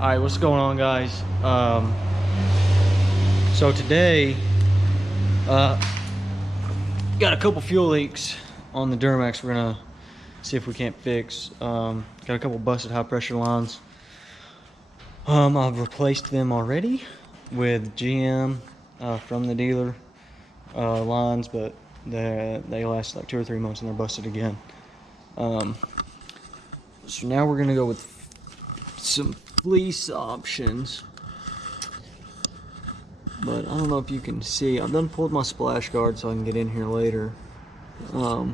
Alright, what's going on, guys? So today, got a couple fuel leaks on the Duramax we're gonna see if we can't fix. Got a couple busted high pressure lines. I've replaced them already with GM from the dealer lines, but they last like 2 or 3 months and they're busted again. So now we're gonna go with some fleece options, but I don't know if you can see. I've done pulled my splash guard so I can get in here later. Try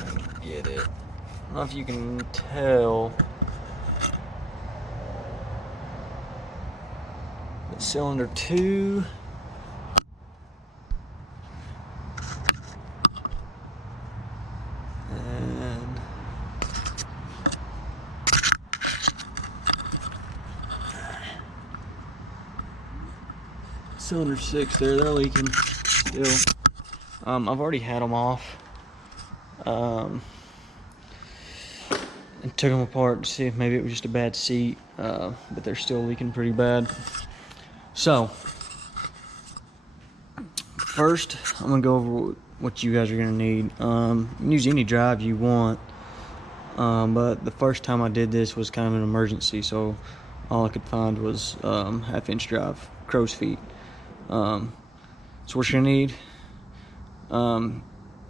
and get it. I don't know if you can tell. But cylinder 2. And cylinder 6 there, they're leaking still. I've already had them off. And took them apart to see if maybe it was just a bad seat, but they're still leaking pretty bad. So, first, I'm gonna go over what you guys are gonna need. You can use any drive you want, but the first time I did this was kind of an emergency, so all I could find was 1/2-inch drive, crow's feet. So what you're gonna need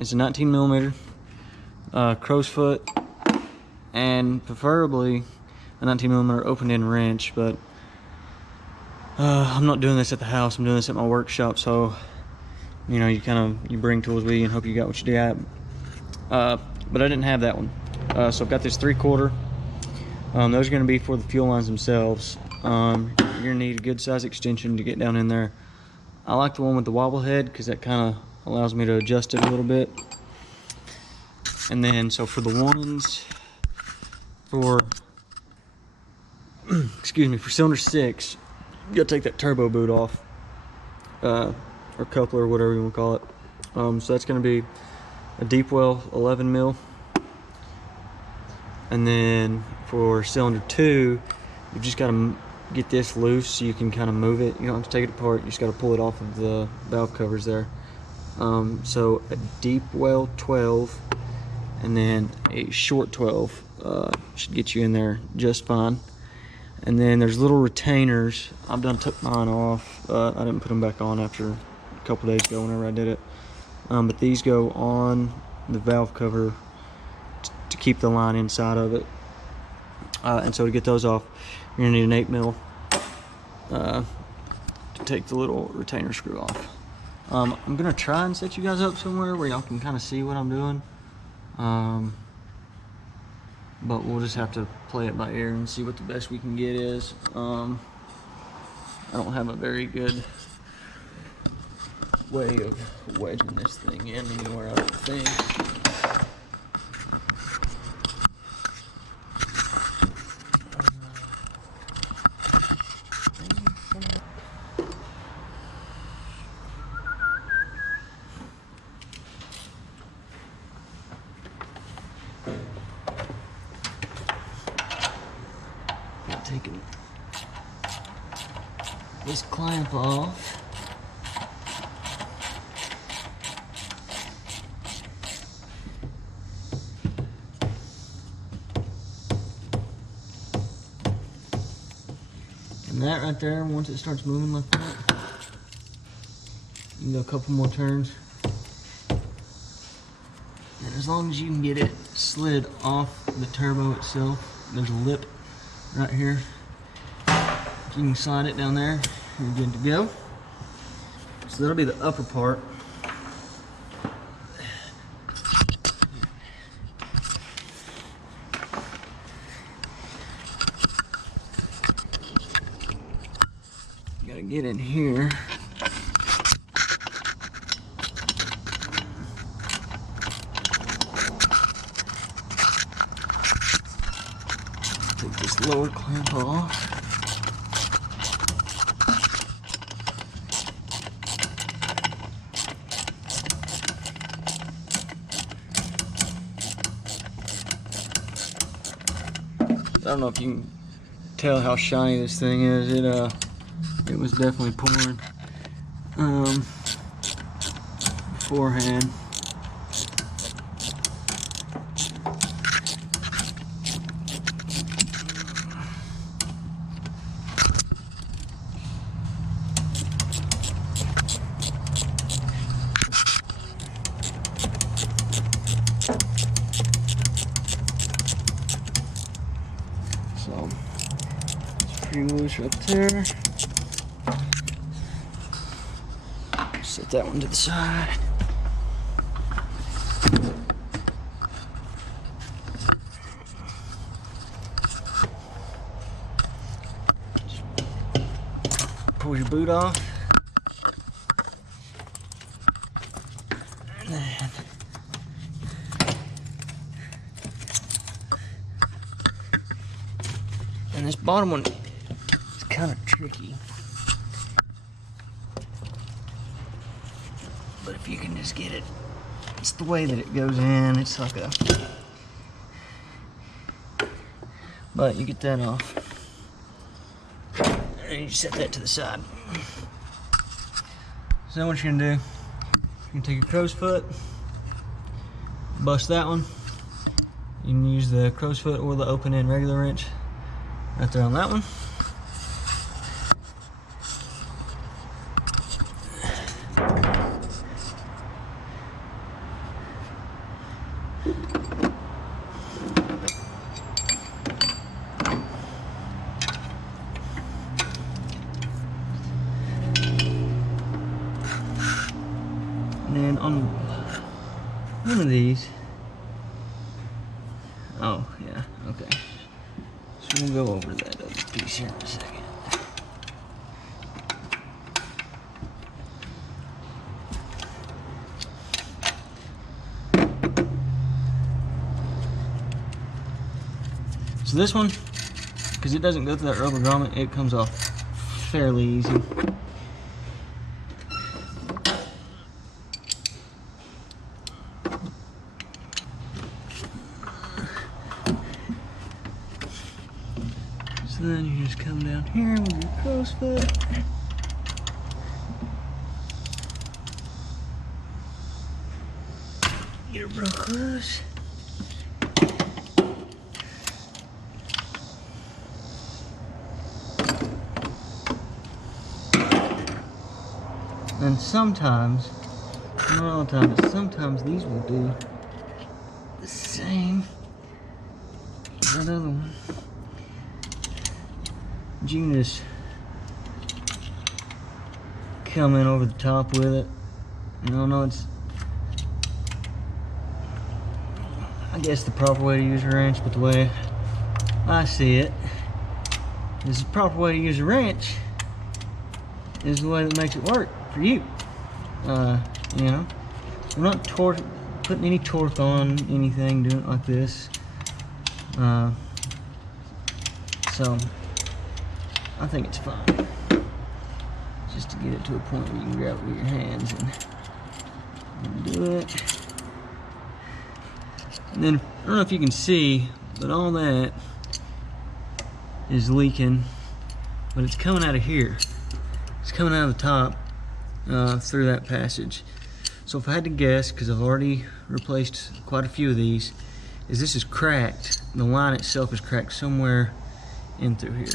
is a 19mm crow's foot, and preferably a 19mm open-end wrench, but I'm not doing this at the house. I'm doing this at my workshop, so you know, you bring tools with you and hope you got what you got. But I didn't have that one, so I've got this 3/4. Those are going to be for the fuel lines themselves. You're going to need a good size extension to get down in there. I like the one with the wobble head because that kind of allows me to adjust it a little bit. And then, so for the ones for excuse me, for cylinder 6, you gotta take that turbo boot off, or coupler, or whatever you want to call it. So that's gonna be a deep well 11mm. And then for cylinder 2, you just gotta get this loose so you can kind of move it. You don't have to take it apart, you just gotta pull it off of the valve covers there. So a deep well 12 and then a short 12 should get you in there just fine. And then there's little retainers. I've took mine off. I didn't put them back on after a couple days ago whenever I did it. But these go on the valve cover to keep the line inside of it. And so to get those off, you're gonna need an 8mm to take the little retainer screw off. I'm gonna try and set you guys up somewhere where y'all can kind of see what I'm doing. But we'll just have to play it by ear and see what the best we can get is. I don't have a very good way of wedging this thing in anywhere, I don't think. Taking this clamp off. And that right there, once it starts moving like that, you can go a couple more turns. And as long as you can get it slid off the turbo itself, there's a lip right here. If you can slide it down there, you're good to go. So that'll be the upper part. You gotta get in here. Take this lower clamp off. I don't know if you can tell how shiny this thing is. It was definitely pouring beforehand. So it's pretty loose right there. Set that one to the side. Pull your boot off. And then this bottom one is kind of tricky. But if you can just get it, it's the way that it goes in. It's like a, but you get that off. And you set that to the side. So then what you're gonna do, you can take your crow's foot, bust that one. You can use the crow's foot or the open end regular wrench right there on that one. And then on one of these, oh yeah, okay. So we'll go over that other piece here in a second. So this one, because it doesn't go through that rubber grommet, it comes off fairly easy. So then you just come down here with your crow's foot. Get it real close. And sometimes, not all the time, but sometimes these will do the same as that other one. But you can just come in over the top with it. You know, it's, I guess, the proper way to use a wrench, but the way I see it is the proper way to use a wrench is the way that makes it work for you. You know, we're not putting any torque on anything doing it like this. So I think it's fine. Just to get it to a point where you can grab it with your hands and do it. And then, I don't know if you can see, but all that is leaking, but it's coming out of here. It's coming out of the top through that passage. So if I had to guess, because I've already replaced quite a few of these, is this is cracked. The line itself is cracked somewhere in through here.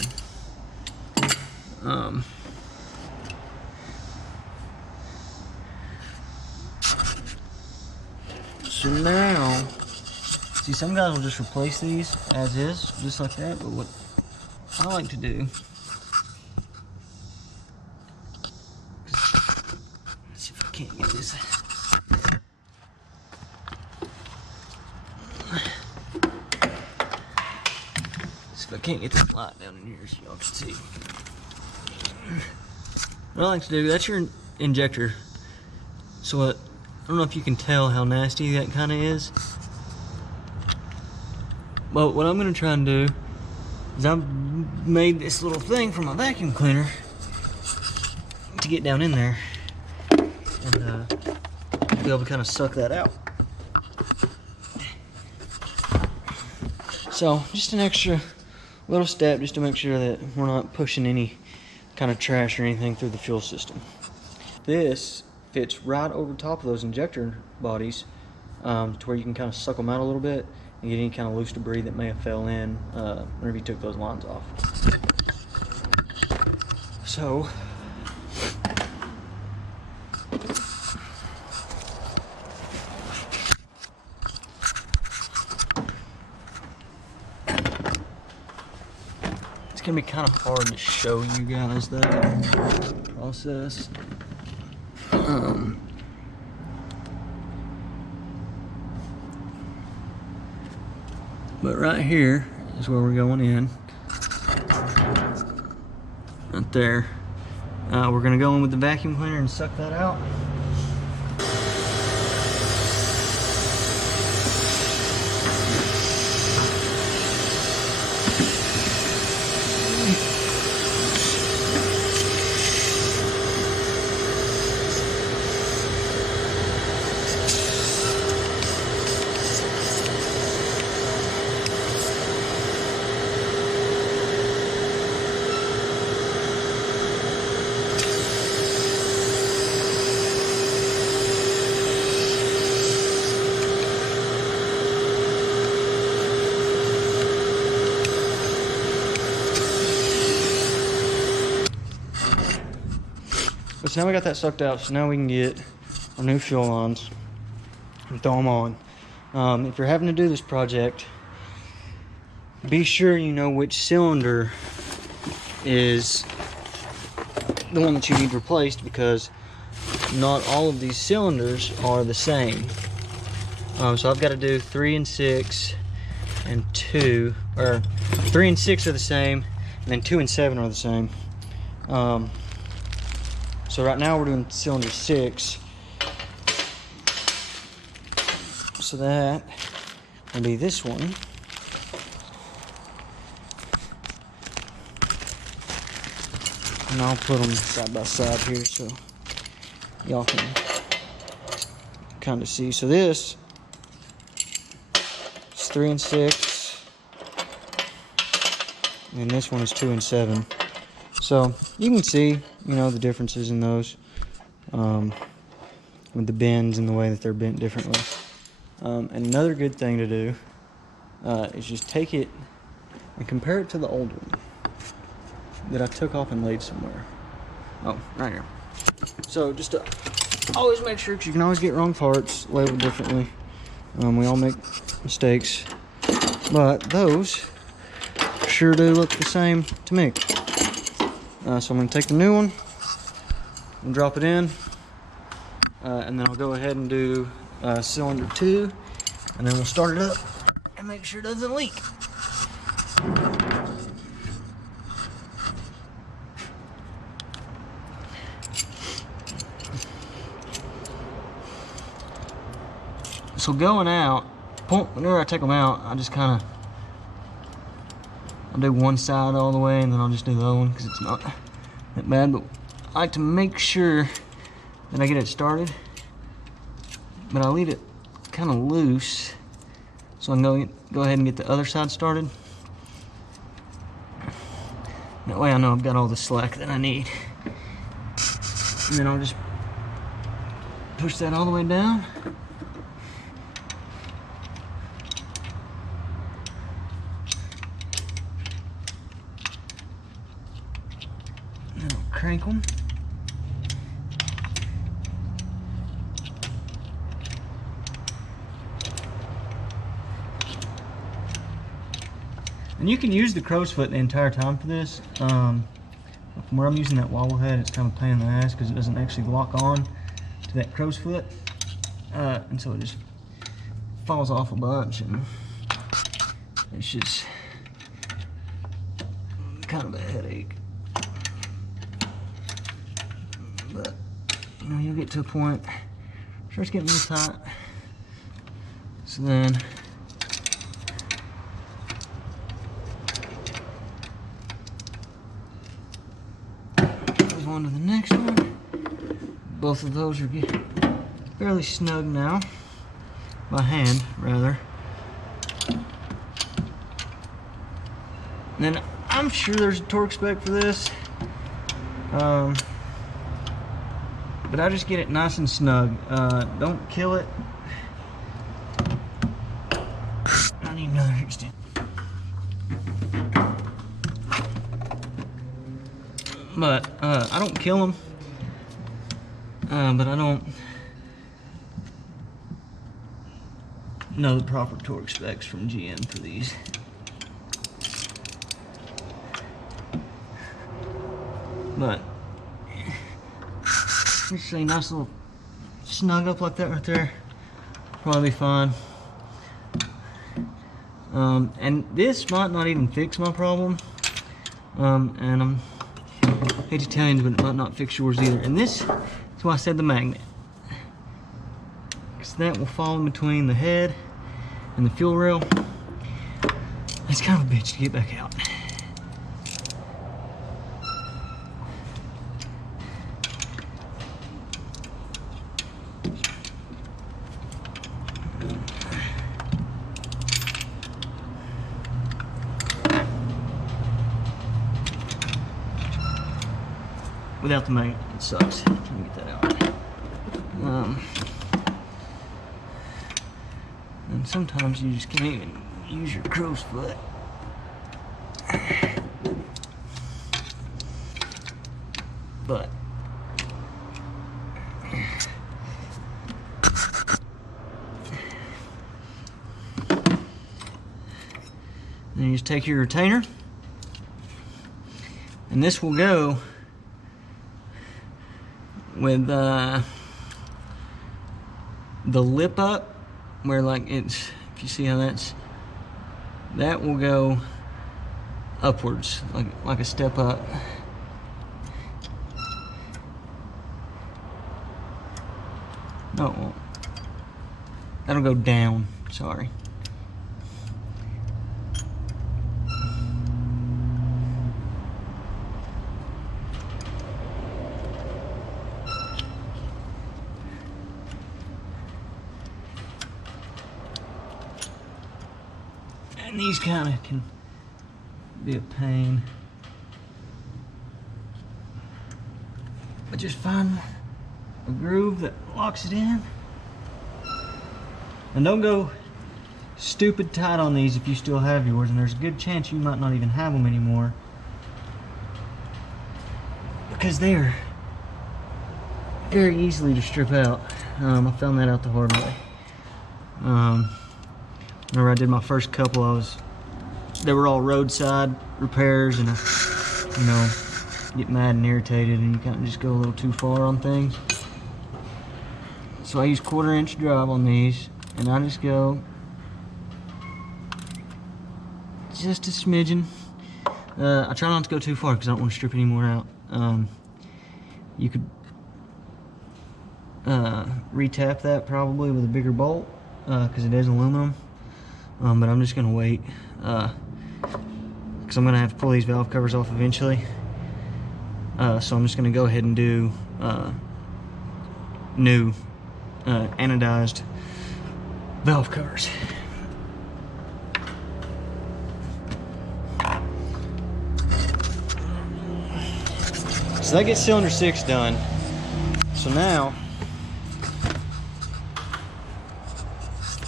So now, see, some guys will just replace these as is, just like that, but what I like to do, let's see if I can't get this. See if I can't get this light down in here so y'all can see. What I like to do, that's your injector. So I don't know if you can tell how nasty that kind of is. But what I'm going to try and do is I've made this little thing for my vacuum cleaner to get down in there and be able to kind of suck that out. So just an extra little step just to make sure that we're not pushing any kind of trash or anything through the fuel system. This fits right over top of those injector bodies, to where you can kind of suck them out a little bit and get any kind of loose debris that may have fell in whenever you took those lines off. So it's gonna be kind of hard to show you guys that process. But right here is where we're going in. Right there. We're gonna go in with the vacuum cleaner and suck that out. So now we got that sucked out, so now we can get our new fuel lines and throw them on. If you're having to do this project, be sure you know which cylinder is the one that you need replaced, because not all of these cylinders are the same. So I've got to do 3 and 6 and 2, or 3 and 6 are the same, and then 2 and 7 are the same. So right now we're doing cylinder 6. So that will be this one. And I'll put them side by side here so y'all can kind of see. So this is 3 and 6. And this one is 2 and 7. So you can see, you know, the differences in those, with the bends and the way that they're bent differently. And another good thing to do is just take it and compare it to the old one that I took off and laid somewhere. Oh, right here. So just to always make sure, because you can always get wrong parts labeled differently. We all make mistakes, but those sure do look the same to me. So I'm going to take the new one and drop it in, and then I'll go ahead and do cylinder 2, and then we'll start it up and make sure it doesn't leak. So going out, whenever I take them out, I just kind of, I'll do one side all the way, and then I'll just do the other one because it's not that bad. But I like to make sure that I get it started, but I leave it kind of loose so I can go ahead and get the other side started. That way I know I've got all the slack that I need. And then I'll just push that all the way down. Crank them. And you can use the crow's foot the entire time for this. From where I'm using that wobble head, it's kind of a pain in the ass because it doesn't actually lock on to that crow's foot. And so it just falls off a bunch, and it's just kind of a headache. But, you know, you'll get to a point where it starts getting a little tight. So then, goes on to the next one. Both of those are fairly snug now, by hand, rather. And then I'm sure there's a torque spec for this. But I just get it nice and snug. Don't kill it. I need another extension. But I don't kill them. But I don't know the proper torque specs from GM for these. But let's say nice little snug up like that right there. Probably fine. And this might not even fix my problem. And I hate to tell you, but it might not fix yours either. And this is why I said the magnet. Because that will fall in between the head and the fuel rail. It's kind of a bitch to get back out. Without the magnet, it sucks. Let me get that out. And sometimes you just can't even use your crow's foot. But then you just take your retainer, and this will go with the lip up, where like it's, if you see how that will go upwards, like a step up. No, it won't. That'll go down, sorry. And these kind of can be a pain. But just find a groove that locks it in. And don't go stupid tight on these if you still have yours, and there's a good chance you might not even have them anymore, because they are very easily to strip out. I found that out the hard way. Whenever I did my first couple, they were all roadside repairs, and I, get mad and irritated, and you kind of just go a little too far on things. So I use 1/4 inch drive on these, and I just go just a smidgen. I try not to go too far because I don't want to strip any more out. You could retap that probably with a bigger bolt because it is aluminum. But I'm just gonna wait because I'm gonna have to pull these valve covers off eventually. So I'm just gonna go ahead and do new anodized valve covers. So that gets cylinder 6 done. So now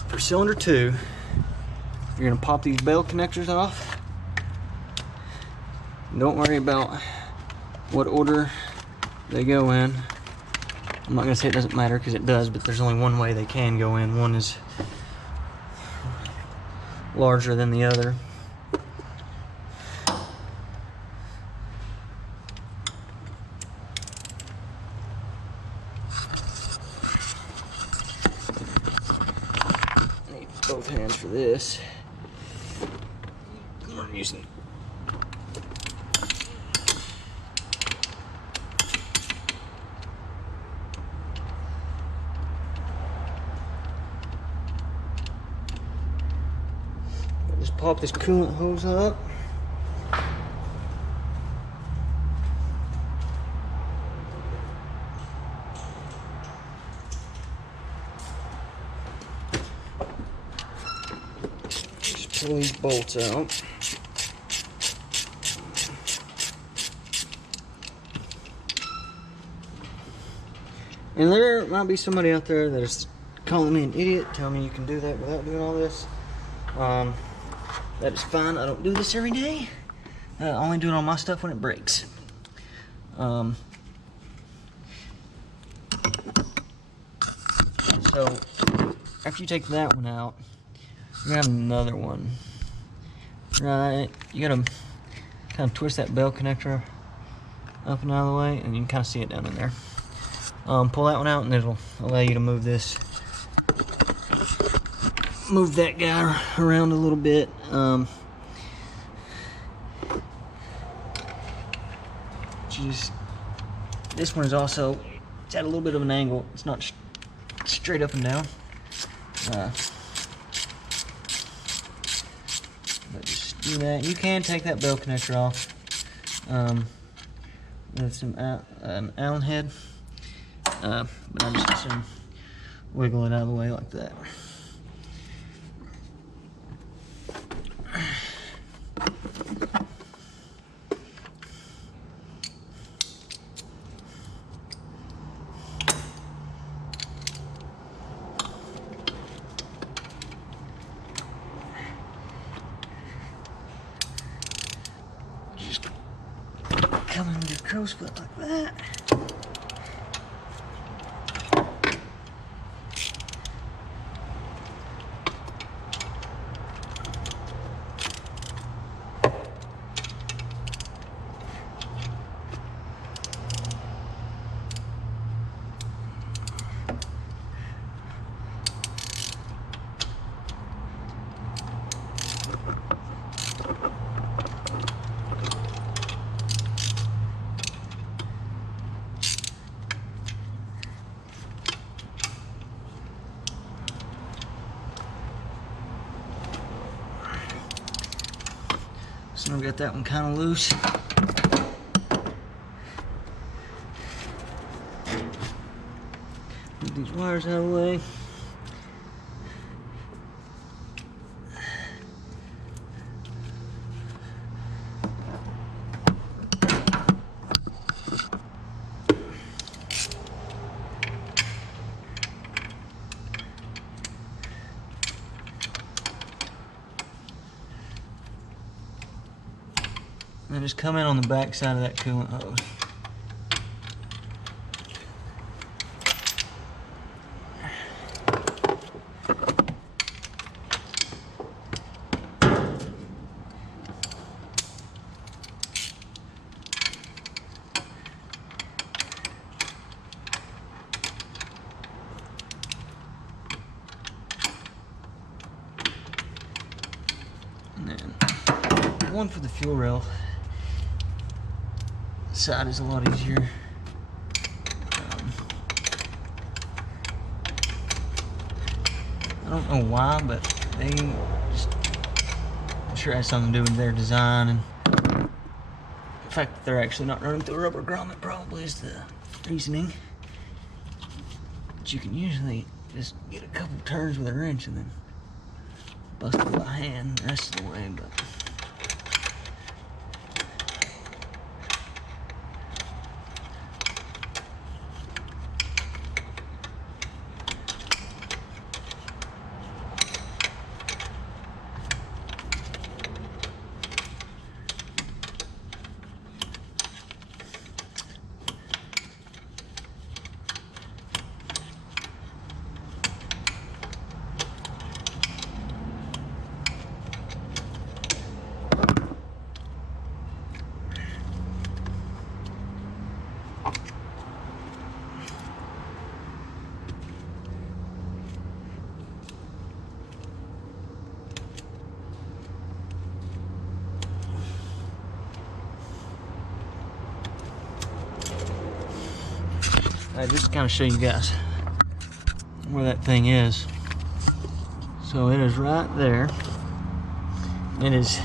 for cylinder 2, you're gonna pop these bell connectors off. Don't worry about what order they go in. I'm not gonna say it doesn't matter, because it does, but there's only one way they can go in. One is larger than the other. Need both hands for this. We're using pop this coolant hose up. Just pull these bolts out. And there might be somebody out there that is calling me an idiot, telling me you can do that without doing all this. That is fine. I don't do this every day. I only do it on my stuff when it breaks. So after you take that one out, you have another one. Right, you gotta kind of twist that bell connector up and out of the way, and you can kind of see it down in there. Pull that one out, and it'll allow you to move this, move that guy around a little bit. This one is also, it's at a little bit of an angle. It's not straight up and down. But just do that. You can take that bell connector off with some an Allen head, but I just assume wiggle it out of the way like that. Come in with your crow's foot like that. So I've got that one kind of loose. Get these wires out of the way. And just come in on the back side of that coolant hose. And then one for the fuel rail side is a lot easier. I don't know why, but they just, I'm sure it has something to do with their design, and the fact that they're actually not running through a rubber grommet probably is the reasoning. But you can usually just get a couple turns with a wrench and then bust it by hand the rest of the way. But just to kind of show you guys where that thing is. So it is right there. It is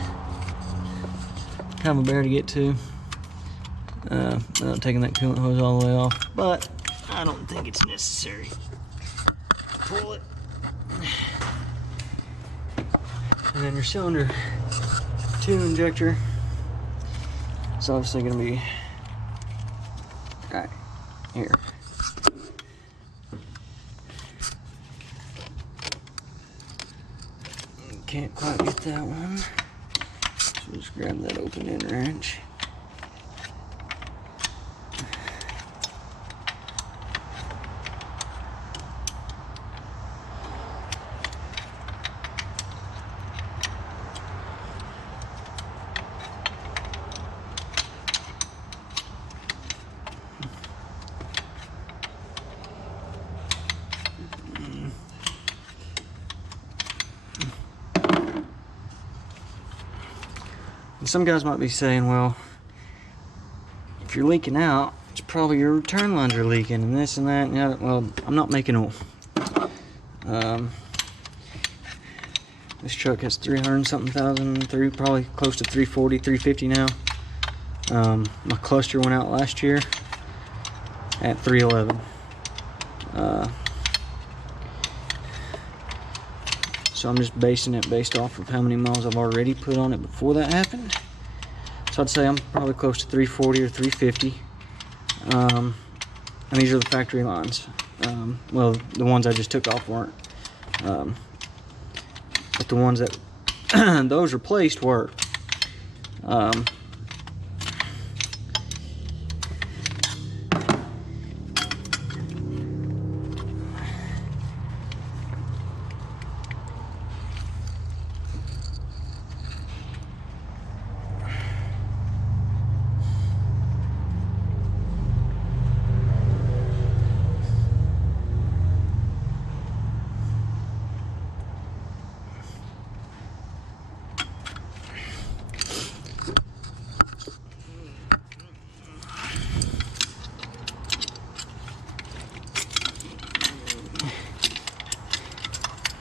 kind of a bear to get to without taking that coolant hose all the way off, but I don't think it's necessary. Pull it. And then your cylinder 2 injector is obviously going to be right here. can't quite get that one. So just grab that open end wrench. And some guys might be saying, well, if you're leaking out, it's probably your return lines are leaking and this and that and the other. Well, I'm not making oil. This truck has 300 and something thousand, probably close to 340, 350 now. My cluster went out last year at 311. So I'm just basing it based off of how many miles I've already put on it before that happened. So I'd say I'm probably close to 340 or 350. And these are the factory lines. Well, the ones I just took off weren't. But the ones that those replaced were.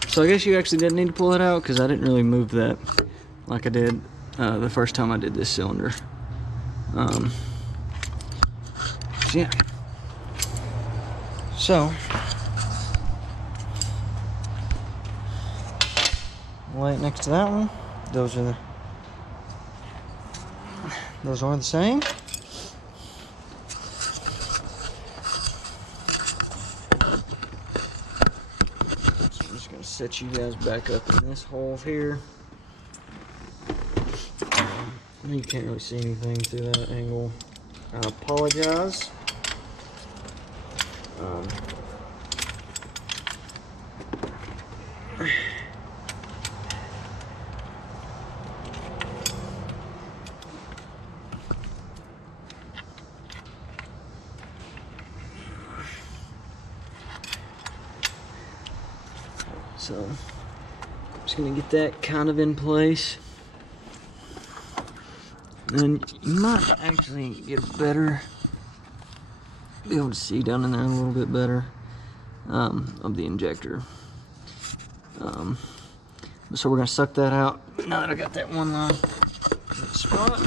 So I guess you actually didn't need to pull it out because I didn't really move that like I did the first time I did this cylinder. Yeah. So lay it next to that one. Those are the same. Set you guys back up in this hole here. You can't really see anything through that angle. I apologize. So I'm just gonna get that kind of in place. And you might actually get a better, be able to see down in there a little bit better of the injector. So we're gonna suck that out now that I got that one line in that spot.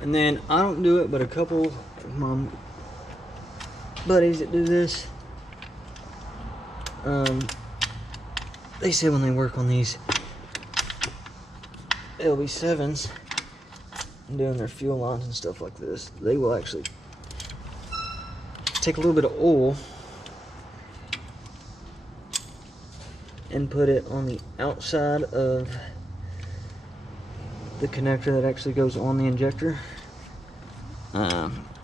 And then I don't do it, but a couple of my buddies that do this, they say when they work on these Lb7s and doing their fuel lines and stuff like this, they will actually take a little bit of oil and put it on the outside of the connector that actually goes on the injector.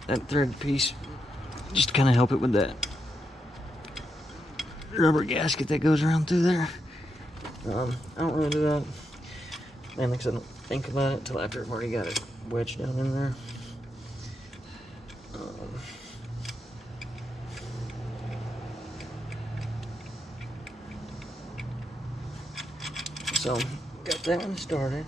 That thread piece, just to kind of help it with that rubber gasket that goes around through there. I don't really do that, mainly because I don't think about it until after I've already got it wedged down in there. So, got that one started.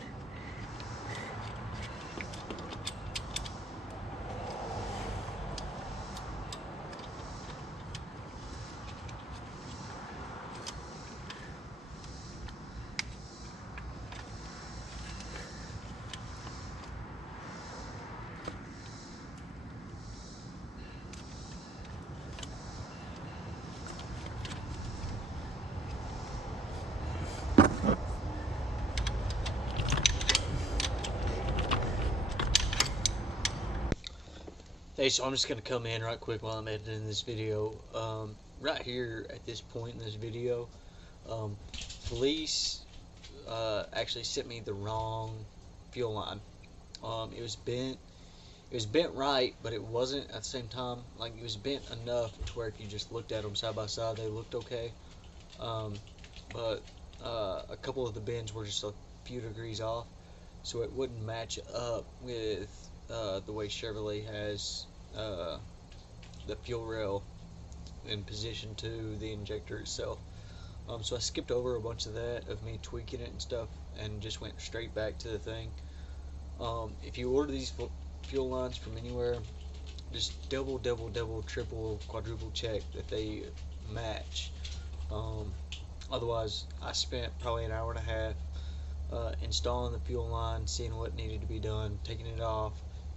Hey, so I'm just going to come in right quick while I'm editing this video. Right here at this point in this video, police actually sent me the wrong fuel line. It was bent right, but it wasn't at the same time. Like, it was bent enough to where if you just looked at them side by side, they looked okay. But a couple of the bends were just a few degrees off, so it wouldn't match up with the way Chevrolet has the fuel rail in position to the injector itself. So I skipped over a bunch of that, of me tweaking it and stuff, and just went straight back to the thing. If you order these fuel lines from anywhere, just double, triple, quadruple check that they match. Otherwise, I spent probably an hour and a half installing the fuel line, seeing what needed to be done, taking it off,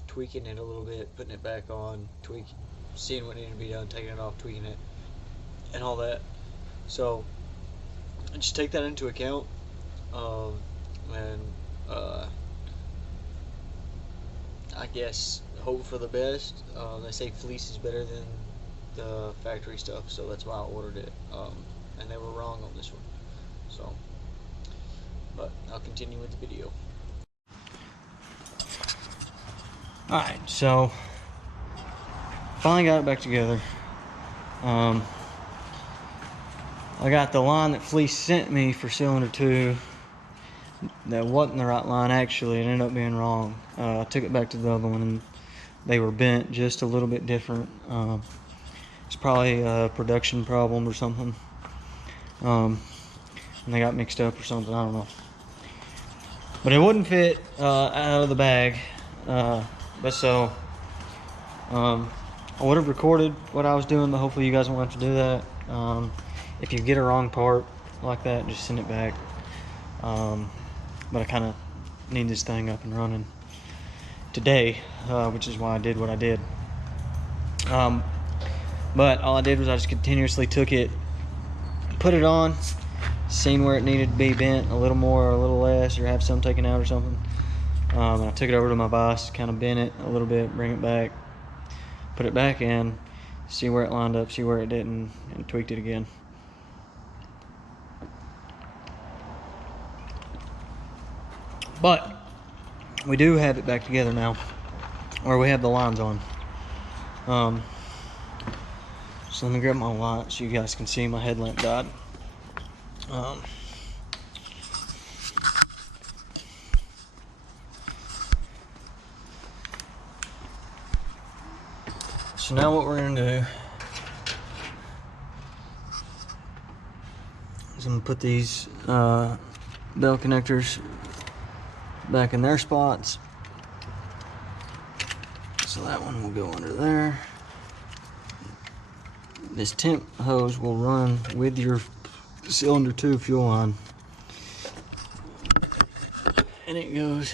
tweaking it a little bit, putting it back on, seeing what needed to be done, taking it off, tweaking it, and all that. So just take that into account, and I guess hope for the best. They say fleece is better than the factory stuff, so that's why I ordered it, and they were wrong on this one. So, but I'll continue with the video. Alright, so finally got it back together. I got the line that Fleece sent me for cylinder 2 that wasn't the right line. Actually, it ended up being wrong. I took it back to the other one and they were bent just a little bit different. It's probably a production problem or something, and they got mixed up or something, I don't know. But it wouldn't fit out of the bag. But so I would have recorded what I was doing, but hopefully you guys won't have to do that. If you get a wrong part like that, just send it back. But I kind of need this thing up and running today, which is why I did what I did. But all I did was I just continuously took it, put it on, seen where it needed to be bent a little more or a little less, or have some taken out or something. And I took it over to my vise, kind of bent it a little bit, bring it back, put it back in, see where it lined up, see where it didn't, and tweaked it again. But we do have it back together now, or we have the lines on. So let me grab my light so you guys can see. My headlamp died. So now what we're going to do is I'm going to put these bell connectors back in their spots. So that one will go under there. This temp hose will run with your cylinder 2 fuel line. And it goes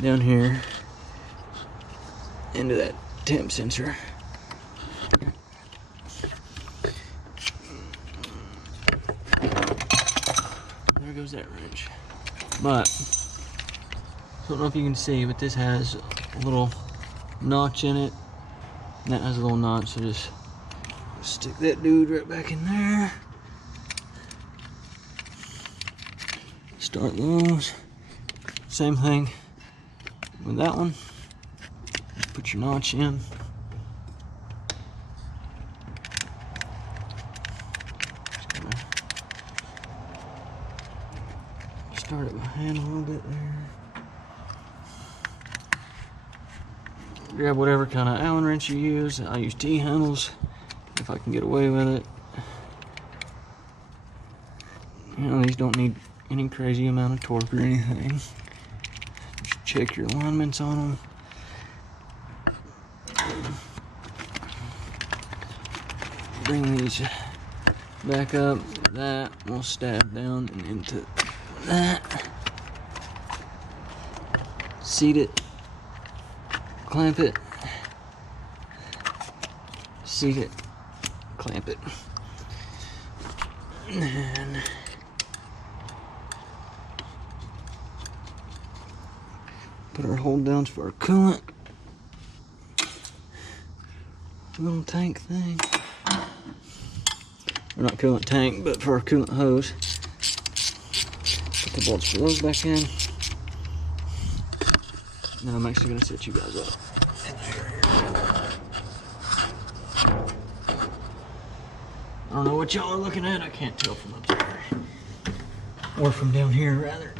down here into that temp sensor. There goes that wrench. But I don't know if you can see, but this has a little notch in it. And that has a little notch, so just stick that dude right back in there. Start those. Same thing with that one. Put your notch in. Start it by hand a little bit there. Grab whatever kind of Allen wrench you use. I use T-handles if I can get away with it. You know, these don't need any crazy amount of torque or anything. Just check your alignments on them. Bring these back up. That will stab down and into that. Seat it. Clamp it. Seat it. Clamp it. And then put our hold downs for our coolant. Little tank thing. Or not coolant tank, but for our coolant hose. Put the bolts for those back in. Now I'm actually going to set you guys up. I don't know what y'all are looking at. I can't tell from up there. Or from down here, rather.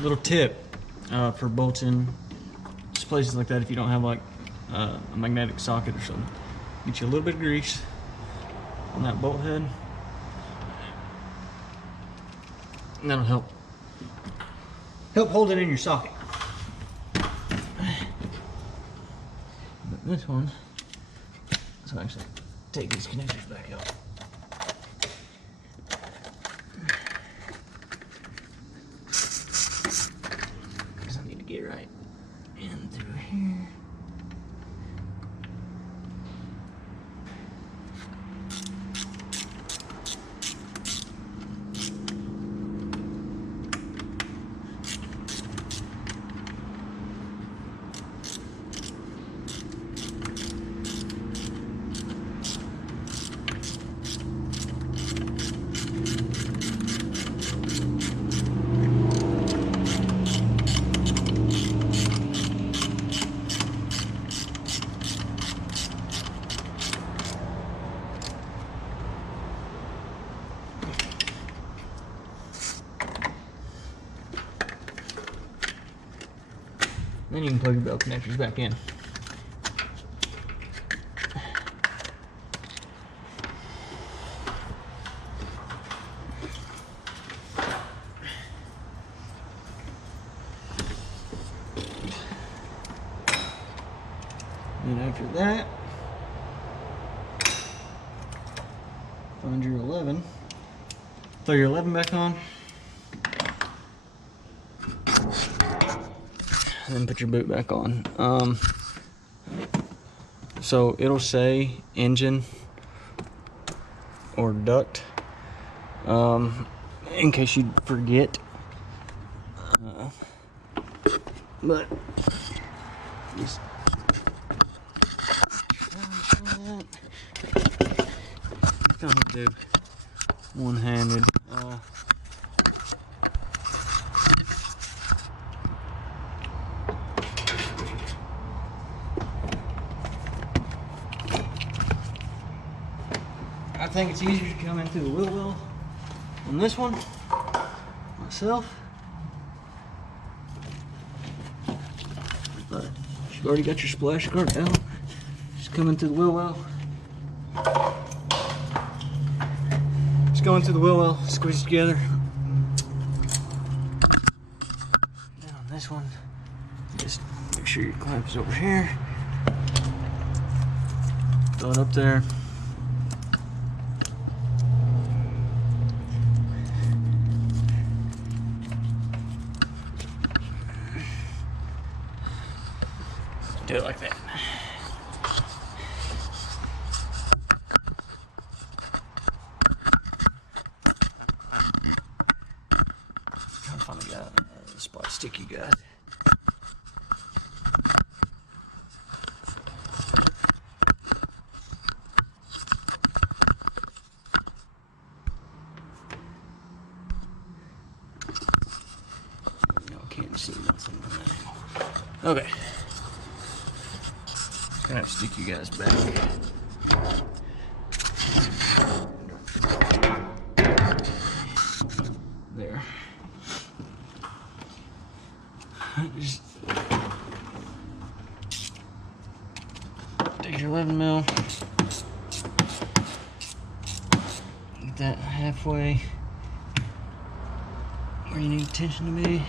Little tip for bolting just places like that, if you don't have like a magnetic socket or something, get you a little bit of grease on that bolt head, and that'll help hold it in your socket. But this one, so actually take these connectors back out. Get right in through here. Then you can plug your belt connectors back in. And after that, find your 11. Throw your 11 back on. And then put your boot back on. So it'll say engine or duct, in case you forget. But just kind of do one-handed. I think it's easier to come into the wheel well on this one, myself. But you've already got your splash guard out. Just come into the wheel well. Just go into the wheel well, squeeze it together. Then on this one, just make sure your clamp is over here. Throw it up there. Do it like that. I'm trying to find the spot stick you got. Okay. Gonna have to stick you guys back. There. Just take your 11 mil. Get that halfway where you need tension to be.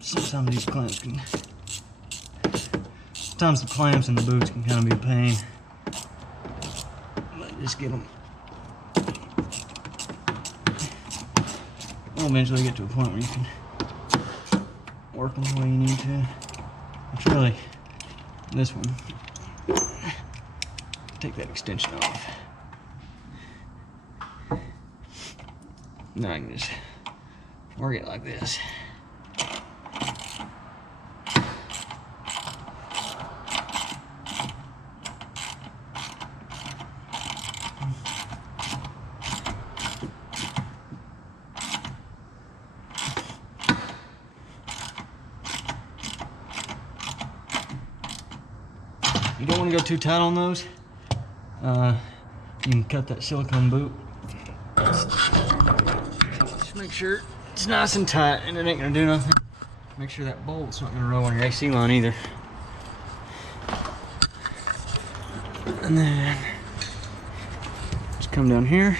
Sometimes these clamps can, sometimes the clamps and the boots can kind of be a pain. But just get them. We'll eventually get to a point where you can work them the way you need to. It's really this one. Take that extension off. Now I can just work it like this. You don't want to go too tight on those. You can cut that silicone boot. Just make sure it's nice and tight and it ain't gonna do nothing. Make sure that bolt's not gonna roll on your AC line either. And then just come down here.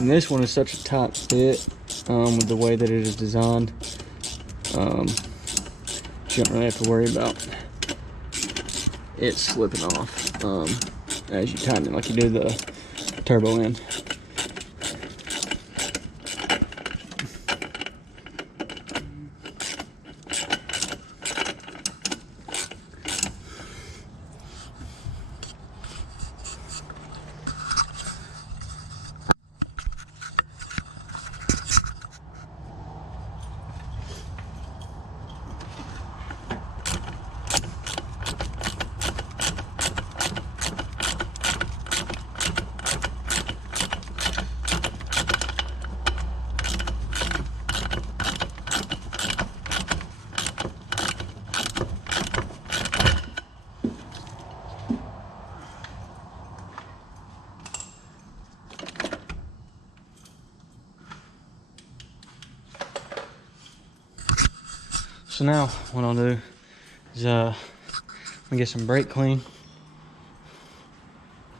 And this one is such a tight fit with the way that it is designed. You don't really have to worry about it slipping off as you tighten it like you do the turbo end. So now what I'll do is I'm gonna get some brake clean.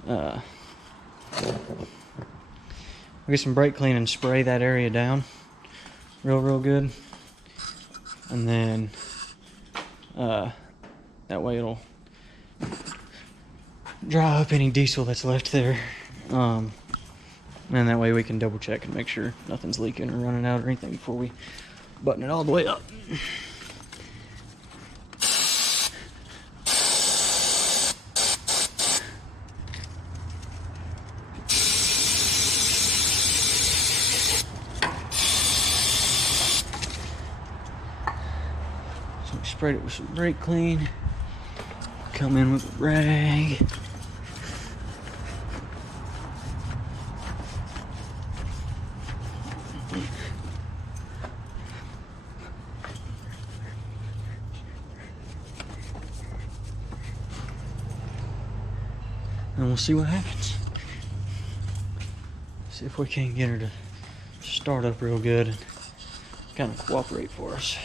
I'll get some brake clean and spray that area down real good, and then that way it'll dry up any diesel that's left there, and that way we can double check and make sure nothing's leaking or running out or anything before we button it all the way up. So we sprayed it with some brake clean. Come in with a rag. And we'll see what happens. See if we can get her to start up real good and kind of cooperate for us.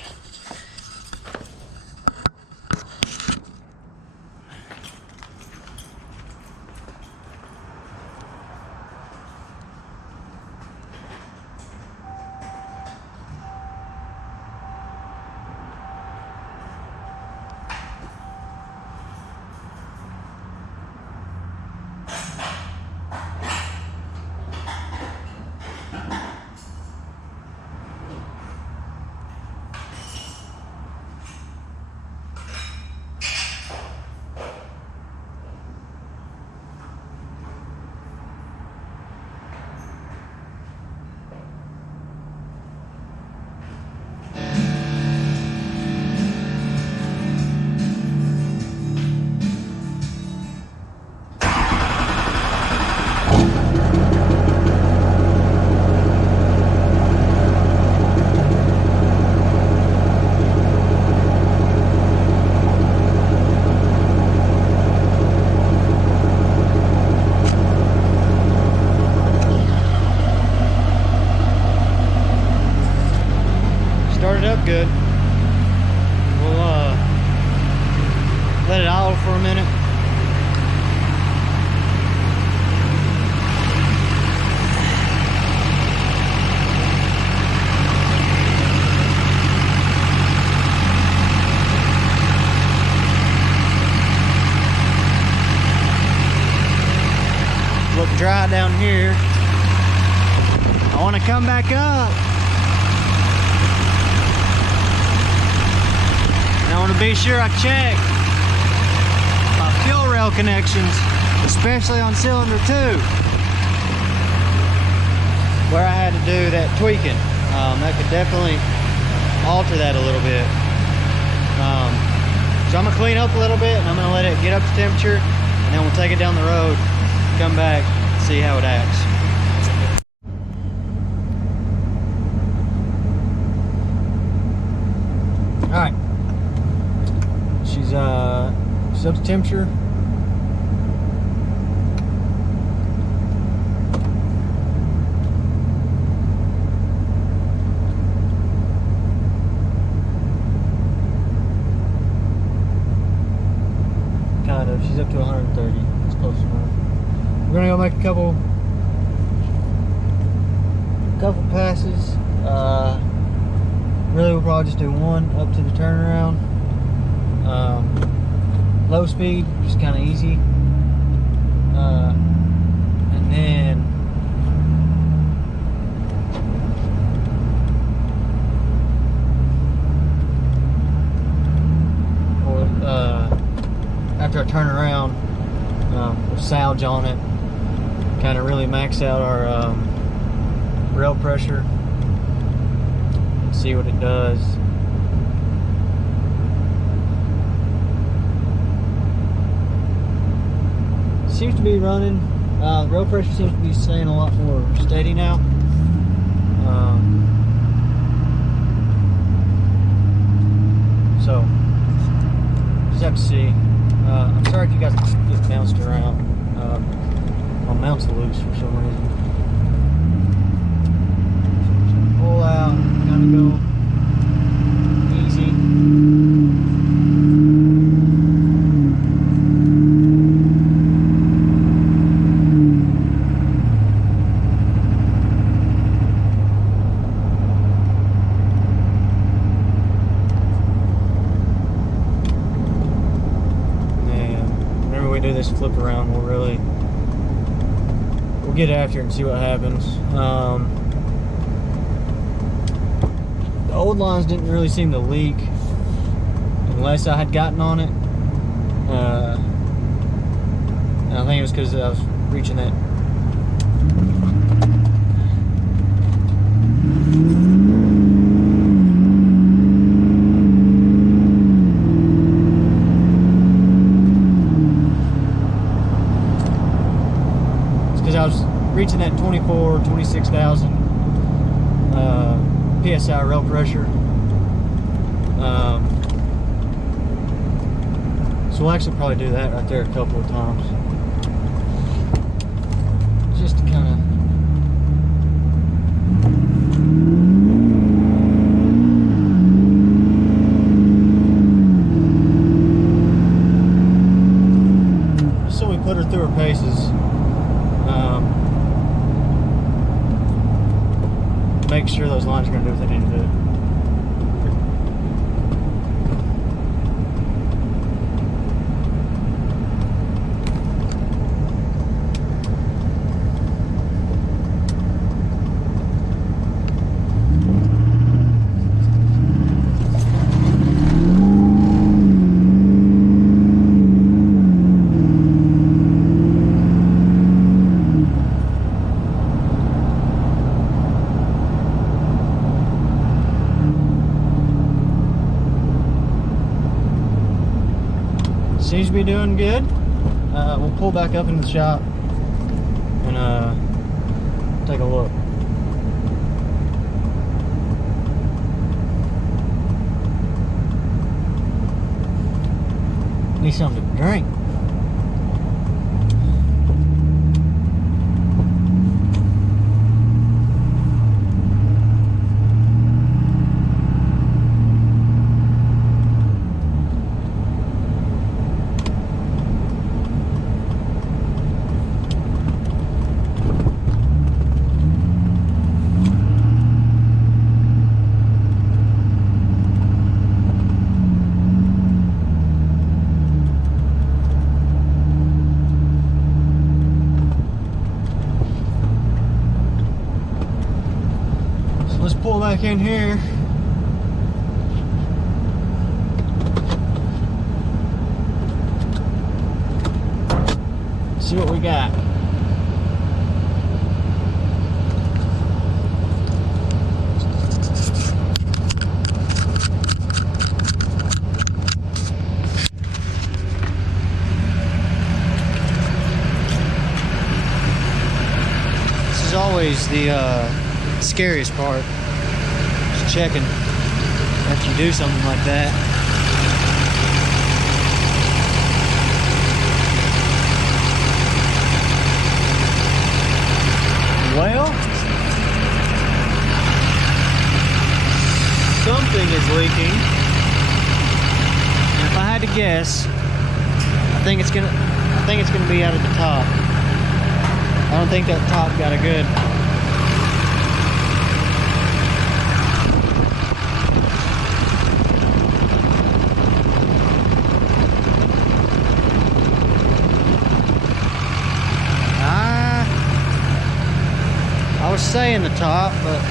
look good. We'll let it idle for a minute. Look dry down here. I want to come back up. And I want to be sure I check my fuel rail connections, especially on cylinder 2, where I had to do that tweaking. That could definitely alter that a little bit. So I'm gonna clean up a little bit and I'm gonna let it get up to temperature, and then we'll take it down the road, come back, see how it acts. All right, she's up to temperature. Kind of, she's up to 130. It's close enough. We're gonna go make a couple passes. Really, we'll probably just do one up to the turnaround. Low speed, just kind of easy. And then after I turn around, we'll salve on it, kind of really max out our rail pressure and see what it does. Seems to be running. Rail pressure seems to be staying a lot more steady now. So just have to see. I'm sorry if you guys get bounced around. My mount's loose for some reason. So pull out, kind of go easy. Do this flip around, we'll get after it and see what happens. The old lines didn't really seem to leak unless I had gotten on it, and I think it was because I was reaching that I was reaching that 26,000 PSI rail pressure. So we'll actually probably do that right there a couple of times, just to kind of so we put her through her paces. Make sure those lines are going to do what they need to do. Seems to be doing good. We'll pull back up into the shop and take a look. Need something to drink. let's pull back in here. See what we got. This is always the scariest part. Just checking after you do something like that. Well, something is leaking. And if I had to guess, I think it's gonna be out of the top. I don't think that top got a good. I was saying the top, but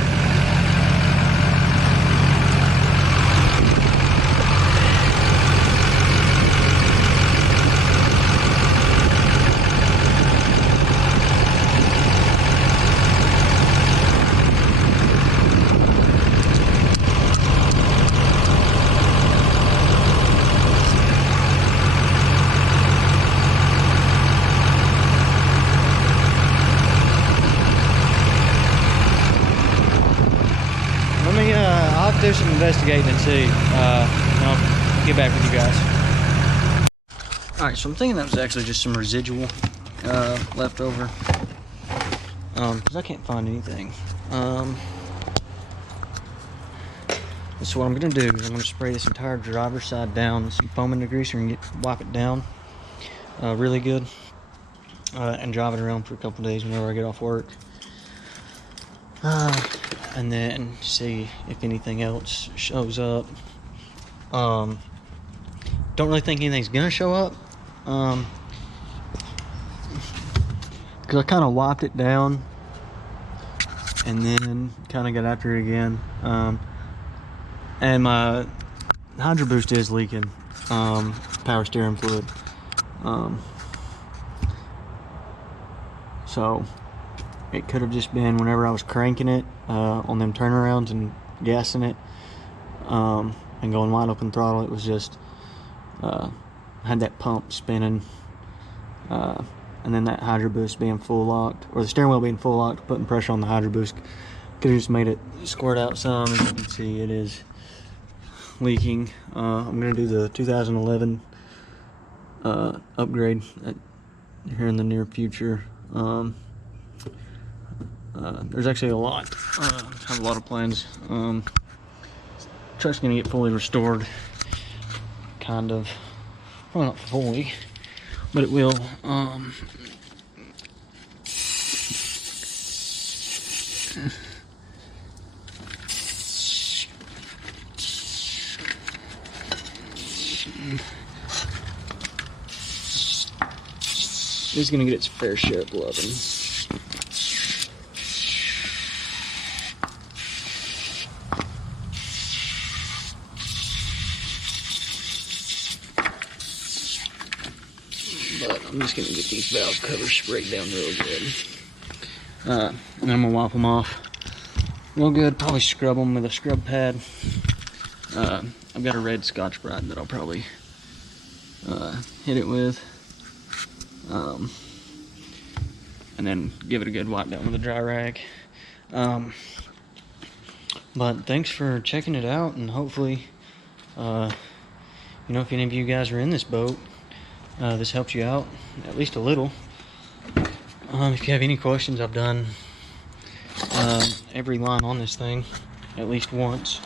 I'll do some investigating and see, and I'll get back with you guys. Alright, so I'm thinking that was actually just some residual left over, because I can't find anything. So what I'm going to do is I'm going to spray this entire driver's side down with some foaming degreaser and wipe it down really good, and drive it around for a couple days whenever I get off work. And then see if anything else shows up. Don't really think anything's gonna show up, because I kind of wiped it down and then kind of got after it again. And my Hydro Boost is leaking power steering fluid, so it could have just been whenever I was cranking it on them turnarounds and gassing it and going wide open throttle. It was just had that pump spinning, and then that Hydro Boost being full locked, or the steering wheel being full locked, putting pressure on the Hydro Boost could have just made it squirt out some. As you can see, it is leaking. I'm gonna do the 2011 upgrade here in the near future. There's actually a lot. I have a lot of plans. Truck's gonna get fully restored, kind of. Well, not fully, but it will. It's gonna get its fair share of loving. I'm just gonna get these valve covers sprayed down real good, and I'm gonna wipe them off real good. Probably scrub them with a scrub pad. I've got a red Scotch-Brite that I'll probably hit it with, and then give it a good wipe down with a dry rag. But thanks for checking it out, and hopefully, you know, if any of you guys are in this boat, this helps you out at least a little. If you have any questions, I've done every line on this thing at least once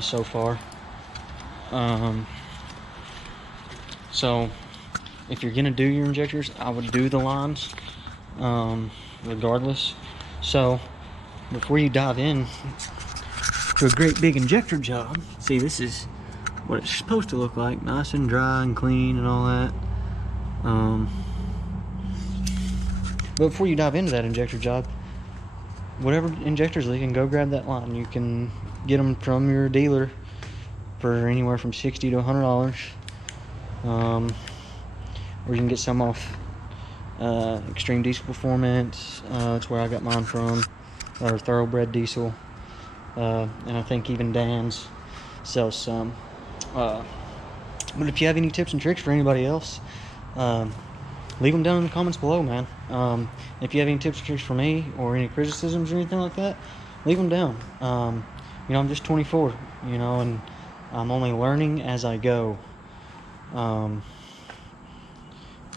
so far. So if you're gonna do your injectors, I would do the lines regardless. So before you dive in to a great big injector job, see, this is what it's supposed to look like, nice and dry and clean and all that. But before you dive into that injector job, whatever injector's leaking, go grab that line. You can get them from your dealer for anywhere from $60 to $100. Or you can get some off Extreme Diesel Performance. That's where I got mine from, or Thoroughbred Diesel. And I think even Dan's sells some. But if you have any tips and tricks for anybody else, leave them down in the comments below, man. If you have any tips and tricks for me, or any criticisms or anything like that, leave them down. You know, I'm just 24, you know, and I'm only learning as I go.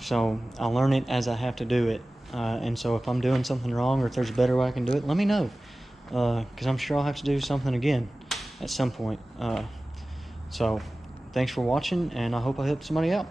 So I'll learn it as I have to do it. And so if I'm doing something wrong, or if there's a better way I can do it, let me know. Because I'm sure I'll have to do something again at some point. So thanks for watching, and I hope I helped somebody out.